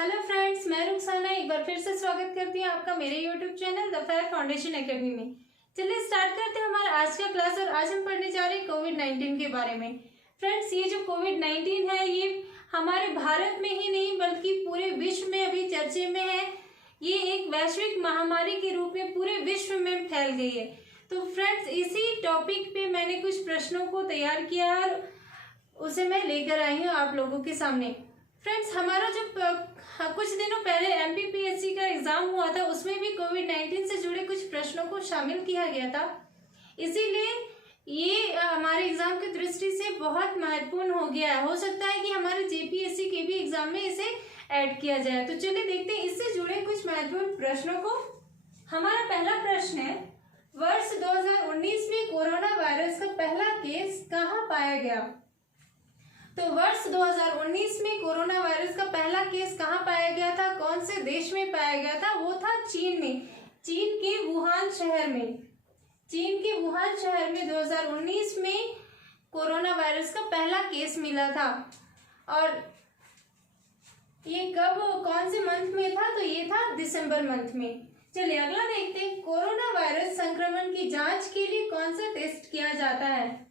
Hello friends, मैं रुखसाना एक बार फिर से स्वागत करती हूँ आपका मेरे YouTube channel the fire foundation academy में। चलिए स्टार्ट करते हैं हमारा आज का क्लास। और आज हम पढ़ने जा रहे हैं कोविड-19 के बारे में। फ्रेंड्स, ये जो कोविड-19 है ये हमारे भारत में ही नहीं बल्कि पूरे विश्व में अभी चर्चे में है। ये एक वैश्विक महामारी के रूप में पूरे विश्व में फैल गई है। तो फ्रेंड्स, इसी टॉपिक पे मैंने कुछ प्रश्नों को तैयार किया और उसे मैं लेकर आई हूँ आप लोगों के सामने। फ्रेंड्स, हमारा जो कुछ दिनों पहले एमपीपीएससी का एग्जाम हुआ था उसमें भी कोविड-19 से जुड़े कुछ प्रश्नों को शामिल किया गया था। इसीलिए ये हमारे एग्जाम की दृष्टि से बहुत महत्वपूर्ण हो गया है। हो सकता है कि हमारे जेपीएससी के भी एग्जाम में इसे ऐड किया जाए। तो चलिए देखते हैं इससे जुड़े कुछ महत्वपूर्ण प्रश्नों को। हमारा पहला प्रश्न है, वर्ष 2019 में कोरोना वायरस का पहला केस कहाँ पाया गया? तो वर्ष 2019 में कोरोना वायरस का पहला केस कहाँ पाया गया था, कौन से देश में पाया गया था? वो था चीन में, चीन के वुहान शहर में। चीन के वुहान शहर में 2019 में कोरोना वायरस का पहला केस मिला था। और ये कब, कौन से मंथ में था? तो ये था दिसंबर मंथ में। चलिए अगला देखते हैं, कोरोना वायरस संक्रमण की जांच के लिए कौन सा टेस्ट किया जाता है?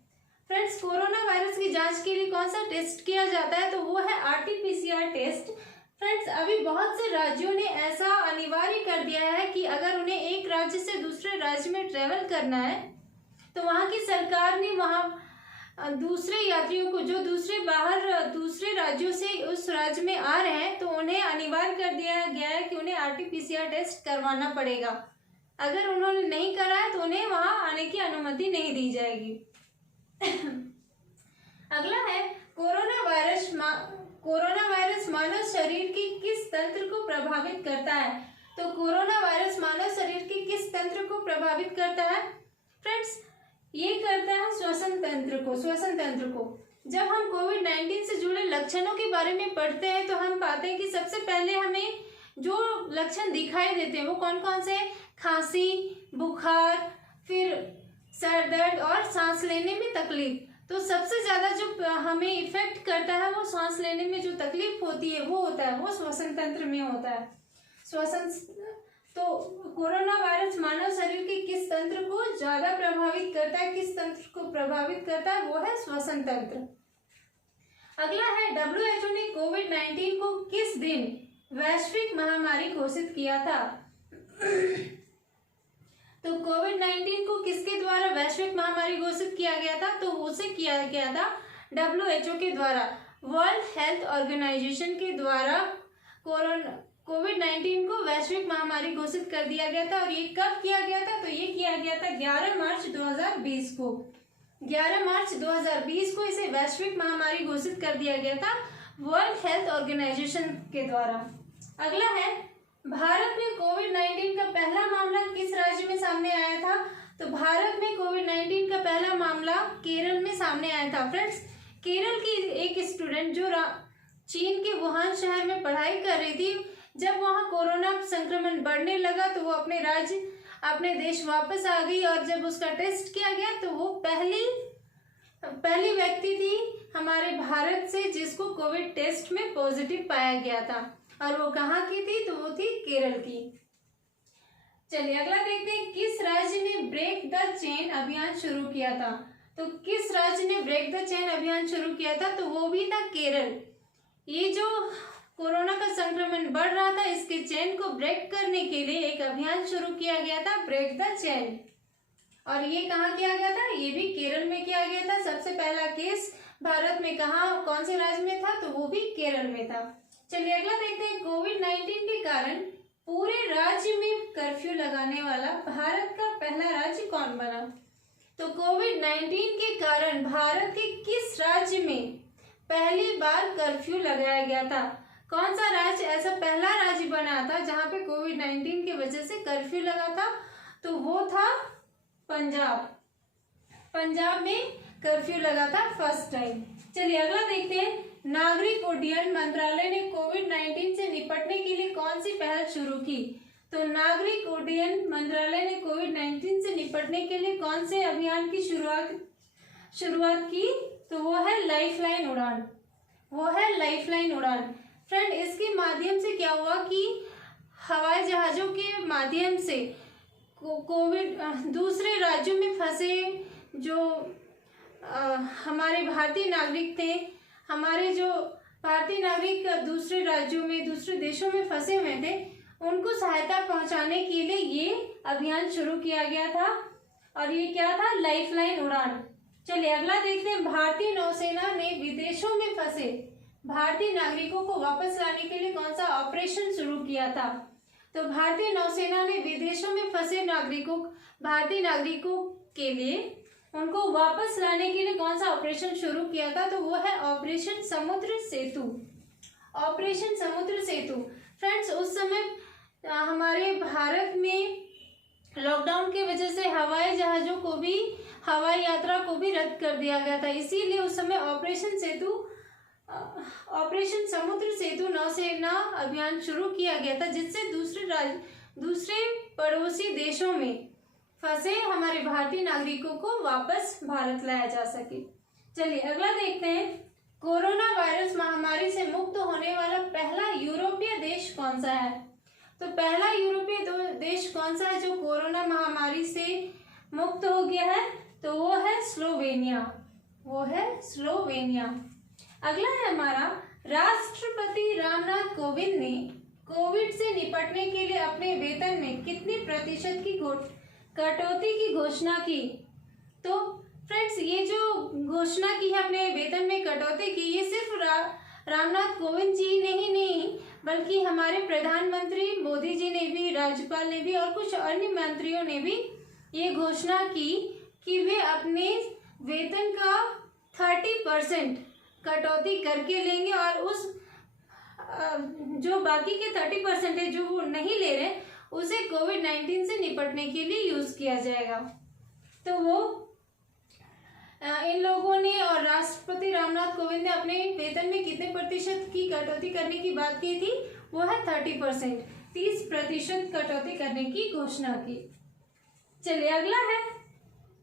फ्रेंड्स, कोरोना वायरस की जांच के लिए कौन सा टेस्ट किया जाता है? तो वो है आरटीपीसीआर टेस्ट। फ्रेंड्स, अभी बहुत से राज्यों ने ऐसा अनिवार्य कर दिया है कि अगर उन्हें एक राज्य से दूसरे राज्य में ट्रेवल करना है तो वहाँ की सरकार ने वहाँ दूसरे यात्रियों को जो दूसरे राज्यों से उस राज्य में आ रहे हैं तो उन्हें अनिवार्य कर दिया गया है कि उन्हें आरटीपीसीआर टेस्ट करवाना पड़ेगा। अगर उन्होंने नहीं कराया तो उन्हें वहाँ आने की अनुमति नहीं दी जाएगी। अगला है, कोरोना वायरस मानव शरीर के किस तंत्र को प्रभावित करता है? तो कोरोना वायरस मानव शरीर के किस तंत्र को प्रभावित करता है? फ्रेंड्स, ये करता है श्वसन तंत्र को। जब हम कोविड-19 से जुड़े लक्षणों के बारे में पढ़ते हैं तो हम पाते हैं कि सबसे पहले हमें जो लक्षण दिखाई देते हैं वो कौन कौन से? खांसी, बुखार, फिर सर दर्द और सांस लेने में तकलीफ। तो सबसे ज्यादा जो हमें इफेक्ट करता है वो सांस लेने में जो तकलीफ होती है वो श्वसन तंत्र में होता है। तो कोरोना वायरस मानव शरीर के किस तंत्र को ज्यादा प्रभावित करता है? किस तंत्र को प्रभावित करता है? वो है श्वसन तंत्र। अगला है, WHO ने कोविड-19 को किस दिन वैश्विक महामारी घोषित किया था? तो कोविड-19 को किसके द्वारा वैश्विक महामारी घोषित किया गया था? तो उसे किया गया था WHO के द्वारा, वर्ल्ड हेल्थ ऑर्गेनाइजेशन के द्वारा कोविड-19 को वैश्विक महामारी घोषित कर दिया गया था। और ये कब किया गया था? तो ये किया गया था 11 मार्च 2020 को। 11 मार्च 2020 को इसे वैश्विक महामारी घोषित कर दिया गया था वर्ल्ड हेल्थ ऑर्गेनाइजेशन के द्वारा। अगला है, भारत में कोविड-19 का पहला मामला किस राज्य में सामने आया था? तो भारत में कोविड-19 का पहला मामला केरल में सामने आया था। फ्रेंड्स, केरल की एक स्टूडेंट जो चीन के वुहान शहर में पढ़ाई कर रही थी, जब वहां कोरोना संक्रमण बढ़ने लगा तो वो अपने देश वापस आ गई। और जब उसका टेस्ट किया गया तो वो पहली व्यक्ति थी हमारे भारत से जिसको कोविड टेस्ट में पॉजिटिव पाया गया था। और वो कहाँ की थी? तो वो थी केरल की। चलिए अगला देखते हैं, किस राज्य ने ब्रेक द चेन अभियान शुरू किया था? तो किस राज्य ने ब्रेक द चेन अभियान शुरू किया था? तो वो भी था केरल। ये जो कोरोना का संक्रमण बढ़ रहा था इसके चेन को ब्रेक करने के लिए एक अभियान शुरू किया गया था, ब्रेक द चेन। और ये कहाँ किया गया था? ये भी केरल में किया गया था। सबसे पहला केस भारत में कौन से राज्य में था? तो वो भी केरल में था। चलिए अगला देखते हैं, कोविड-19 के कारण पूरे राज्य में कर्फ्यू लगाने वाला भारत का पहला राज्य कौन बना? तो कोविड-19 के कारण भारत के किस राज्य में पहली बार कर्फ्यू लगाया गया था? कौन सा राज्य ऐसा पहला राज्य बना था जहां पे कोविड-19 की वजह से कर्फ्यू लगा था? तो वो था पंजाब। पंजाब में कर्फ्यू लगा था फर्स्ट टाइम। चलिए अगला देखते हैं, नागरिक उड्डयन मंत्रालय ने कोविड-19 से निपटने के लिए कौन सी पहल शुरू की? तो नागरिक उड्डयन मंत्रालय ने कोविड-19 से निपटने के लिए कौन से अभियान की शुरुआत की? तो वो है लाइफलाइन उड़ान। फ्रेंड इसके माध्यम से क्या हुआ कि हवाई जहाज़ों के माध्यम से कोविड दूसरे राज्यों में फंसे जो हमारे भारतीय नागरिक थे, हमारे जो भारतीय नागरिक दूसरे राज्यों में दूसरे देशों में फंसे हुए थे, उनको सहायता पहुंचाने के लिए ये अभियान शुरू किया गया था। और ये क्या था? लाइफलाइन उड़ान। चलिए अगला देखते हैं। भारतीय नौसेना ने विदेशों में फंसे भारतीय नागरिकों को वापस लाने के लिए कौन सा ऑपरेशन शुरू किया था? तो भारतीय नौसेना ने विदेशों में फंसे भारतीय नागरिकों के लिए उनको वापस लाने के लिए कौन सा ऑपरेशन शुरू किया था? तो वो है ऑपरेशन समुद्र सेतु। ऑपरेशन समुद्र सेतु। फ्रेंड्स उस समय हमारे भारत में लॉकडाउन की वजह से हवाई जहाज़ों को भी, हवाई यात्रा को भी रद्द कर दिया गया था। इसीलिए उस समय ऑपरेशन समुद्र सेतु नौसेना अभियान शुरू किया गया था, जिससे दूसरे पड़ोसी देशों में फंसे हमारे भारतीय नागरिकों को वापस भारत लाया जा सके। चलिए अगला देखते हैं। कोरोना वायरस महामारी से मुक्त होने वाला पहला यूरोपीय देश कौन सा है? तो पहला यूरोपीय देश कौन सा है जो कोरोना महामारी से मुक्त हो गया है? तो वो है स्लोवेनिया। वो है स्लोवेनिया। अगला है हमारा, राष्ट्रपति रामनाथ कोविंद ने कोविड से निपटने के लिए अपने वेतन में कितनी प्रतिशत की कटौती की घोषणा की? तो फ्रेंड्स ये जो घोषणा की है अपने वेतन में कटौती की, ये सिर्फ रामनाथ कोविंद जी ने ही नहीं बल्कि हमारे प्रधानमंत्री मोदी जी ने भी, राज्यपाल ने भी और कुछ अन्य मंत्रियों ने भी ये घोषणा की कि वे अपने वेतन का 30% कटौती करके लेंगे और उस जो बाकी के 30% है जो वो नहीं ले रहे उसे कोविड-19 से निपटने के लिए यूज किया जाएगा। तो वो इन लोगों ने और राष्ट्रपति रामनाथ कोविंद ने अपने वेतन में कितने प्रतिशत की कटौती करने की बात की थी? वो है 30%, 30% कटौती करने की घोषणा की। चलिए अगला है,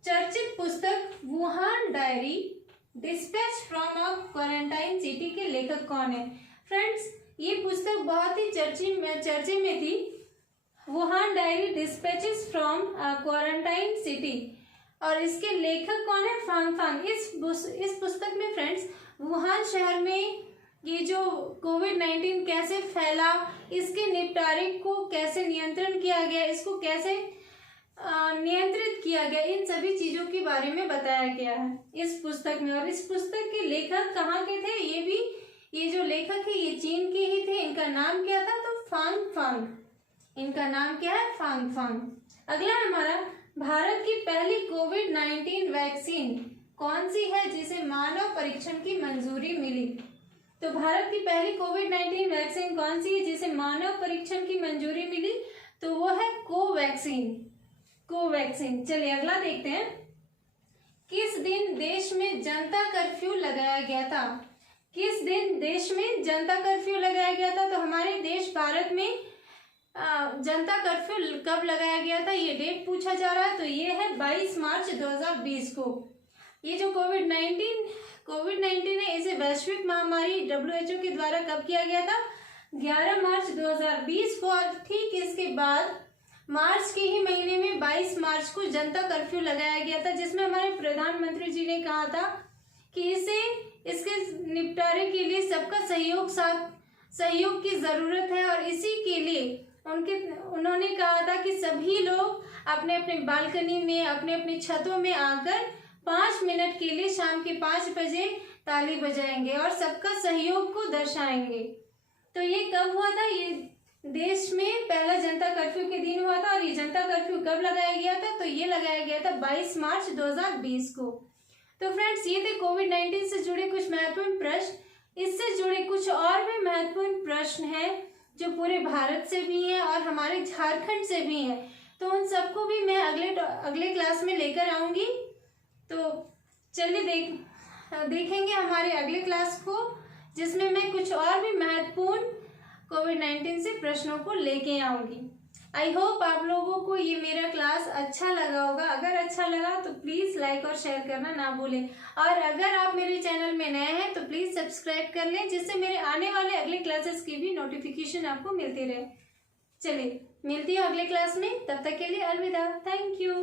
चर्चित पुस्तक Wuhan diary dispatch from a quarantine city के लेखक कौन है? फ्रेंड्स ये पुस्तक बहुत ही चर्चे में थी। Wuhan diary dispatches from quarantine city और इसके लेखक कौन है? फांग। इस पुस्तक में फ्रेंड्स वुहान शहर में ये जो कोविड-19 कैसे फैला, इसके निपटारे को कैसे नियंत्रण किया गया, इसको कैसे नियंत्रित किया गया, इन सभी चीजों के बारे में बताया गया है इस पुस्तक में। और इस पुस्तक के लेखक कहाँ के थे? ये जो लेखक है ये चीन के ही थे। इनका नाम क्या था? तो फांग। इनका नाम क्या है? फांग। अगला हमारा, भारत की पहली कोविड-19 वैक्सीन कौन सी है जिसे मानव परीक्षण की मंजूरी मिली? तो भारत की पहली कोविड-19 वैक्सीन कौन सी है जिसे मानव परीक्षण की मंजूरी मिली? तो वो है कोवैक्सीन। चलिए अगला देखते हैं। किस दिन देश में जनता कर्फ्यू लगाया गया था? किस दिन देश में जनता कर्फ्यू लगाया गया था? तो हमारे देश भारत में जनता कर्फ्यू कब लगाया गया था, ये डेट पूछा जा रहा है। तो ये है 22 मार्च 2020 को। ये जो कोविड-19 है इसे वैश्विक महामारी WHO के द्वारा कब किया गया था? 11 मार्च 2020 को। और ठीक इसके बाद मार्च के ही महीने में 22 मार्च को जनता कर्फ्यू लगाया गया था, जिसमें हमारे प्रधानमंत्री जी ने कहा था कि इसके निपटारे के लिए सबका सहयोग की जरूरत है। और इसी के लिए उन्होंने कहा था कि सभी लोग अपने अपने बालकनी में, अपने अपने छतों में आकर 5 मिनट के लिए शाम के 5 बजे ताली बजाएंगे और सबका सहयोग को दर्शाएंगे। तो ये कब हुआ था? ये देश में पहला जनता कर्फ्यू के दिन हुआ था। और ये जनता कर्फ्यू कब लगाया गया था? तो ये लगाया गया था 22 मार्च 2020 को। तो फ्रेंड्स ये थे कोविड-19 से जुड़े कुछ महत्वपूर्ण प्रश्न। इससे जुड़े कुछ और भी महत्वपूर्ण प्रश्न हैं जो पूरे भारत से भी हैं और हमारे झारखंड से भी हैं। तो उन सबको भी मैं अगले क्लास में लेकर आऊंगी। तो चलिए देखेंगे हमारे अगले क्लास को, जिसमें मैं कुछ और भी महत्वपूर्ण कोविड-19 से प्रश्नों को लेके आऊंगी। आई होप आप लोगों को ये मेरा क्लास अच्छा लगा होगा। अगर अच्छा लगा तो प्लीज़ लाइक और शेयर करना ना भूलें। और अगर आप मेरे चैनल में नए हैं तो प्लीज़ सब्सक्राइब कर लें, जिससे मेरे आने वाले अगले क्लासेस की भी नोटिफिकेशन आपको मिलती रहे। चलिए मिलती हूँ अगले क्लास में, तब तक के लिए अलविदा। Thank you.